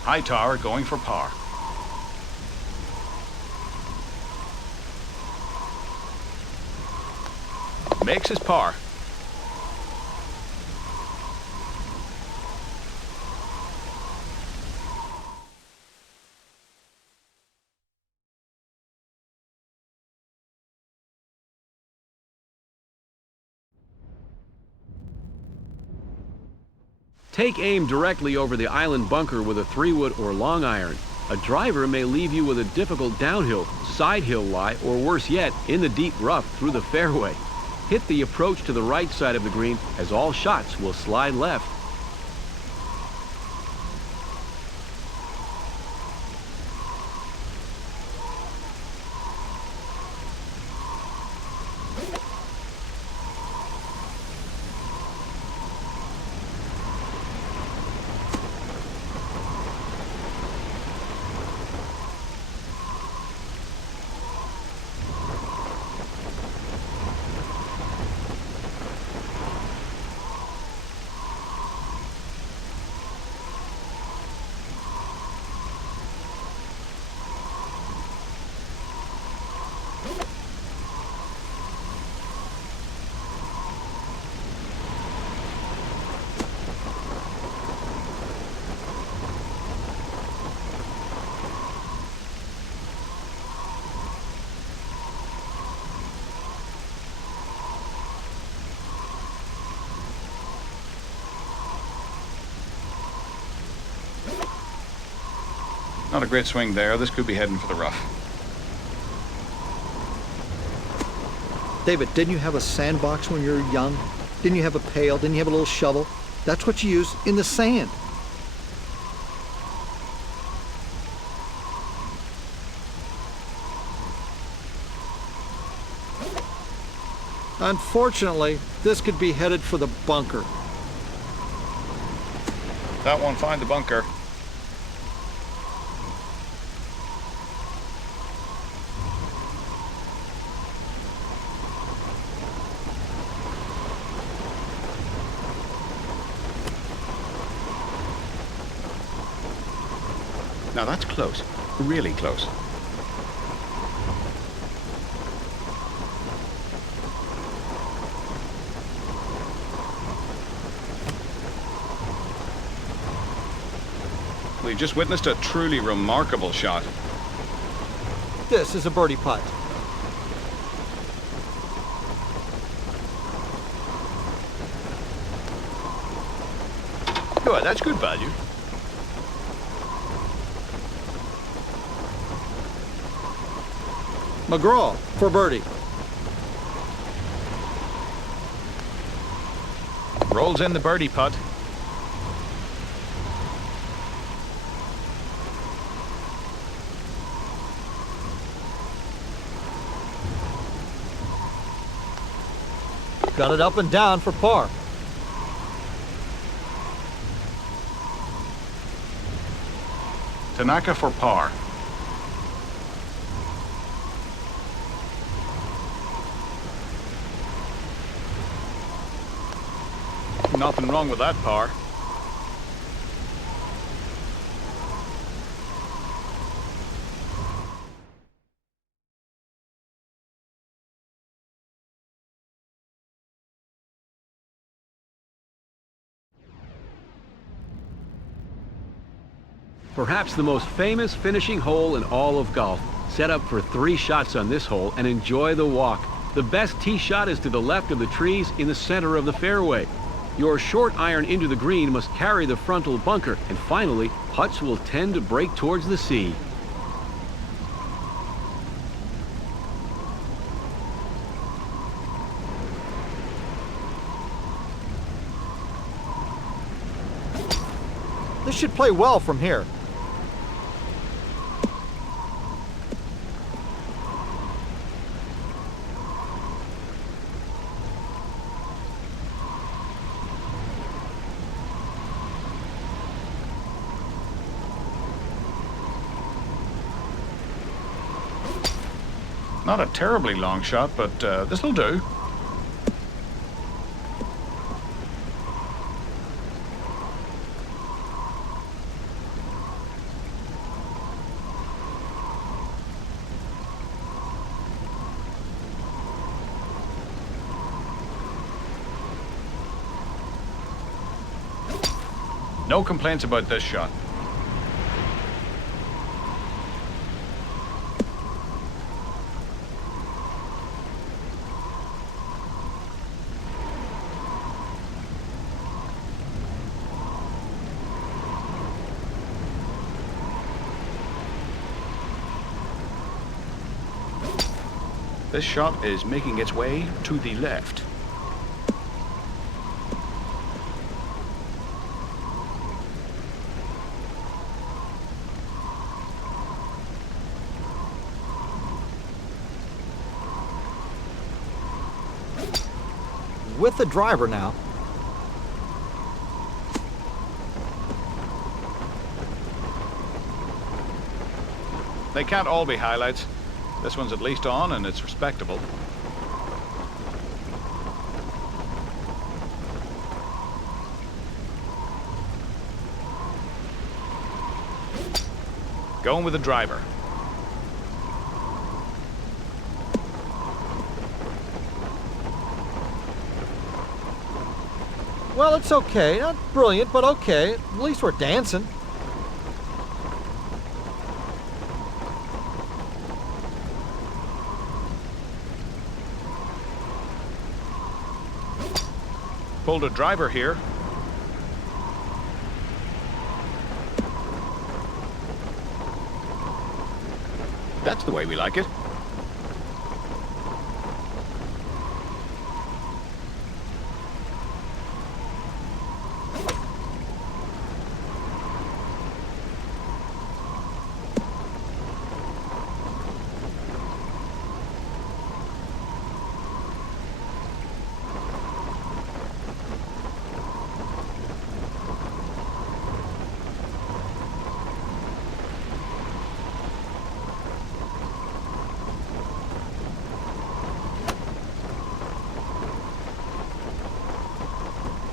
Hightower going for par. Makes his par. Take aim directly over the island bunker with a 3-wood or long iron. A driver may leave you with a difficult downhill, side hill lie, or worse yet, in the deep rough through the fairway. Hit the approach to the right side of the green, as all shots will slide left. Not a great swing there. This could be heading for the rough. David, didn't you have a sandbox when you were young? Didn't you have a pail? Didn't you have a little shovel? That's what you use in the sand. Unfortunately, this could be headed for the bunker. That won't find the bunker. Now that's close. Really close. We just witnessed a truly remarkable shot. This is a birdie putt. Good, that's good value. McGraw for birdie. Rolls in the birdie putt. Got it up and down for par. Tanaka for par. Nothing wrong with that par. Perhaps the most famous finishing hole in all of golf. Set up for 3 shots on this hole and enjoy the walk. The best tee shot is to the left of the trees in the center of the fairway. Your short iron into the green must carry the frontal bunker, and finally, putts will tend to break towards the sea. This should play well from here. Not a terribly long shot, but this'll do. No complaints about this shot. This shot is making its way to the left. With the driver now. They can't all be highlights. This one's at least on, and it's respectable. Going with the driver. Well, it's okay. Not brilliant, but okay. At least we're dancing. Pulled a driver here. That's the way we like it.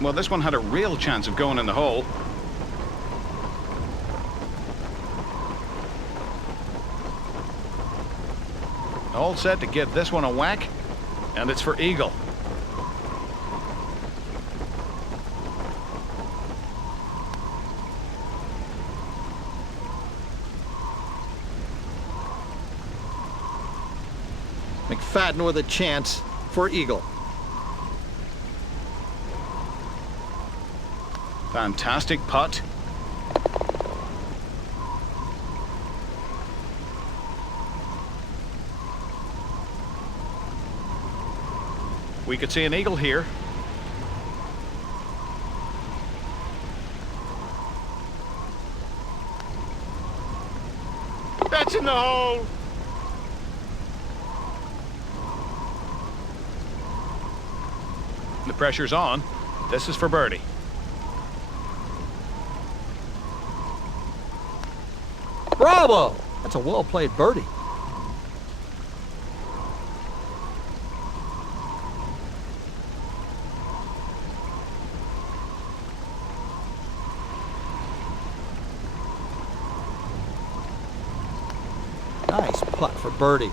Well, this one had a real chance of going in the hole. All set to give this one a whack, and it's for eagle. McFadden with a chance for eagle. Fantastic putt. We could see an eagle here. That's in the hole. The pressure's on. This is for birdie. Bravo! That's a well-played birdie. Nice putt for birdie.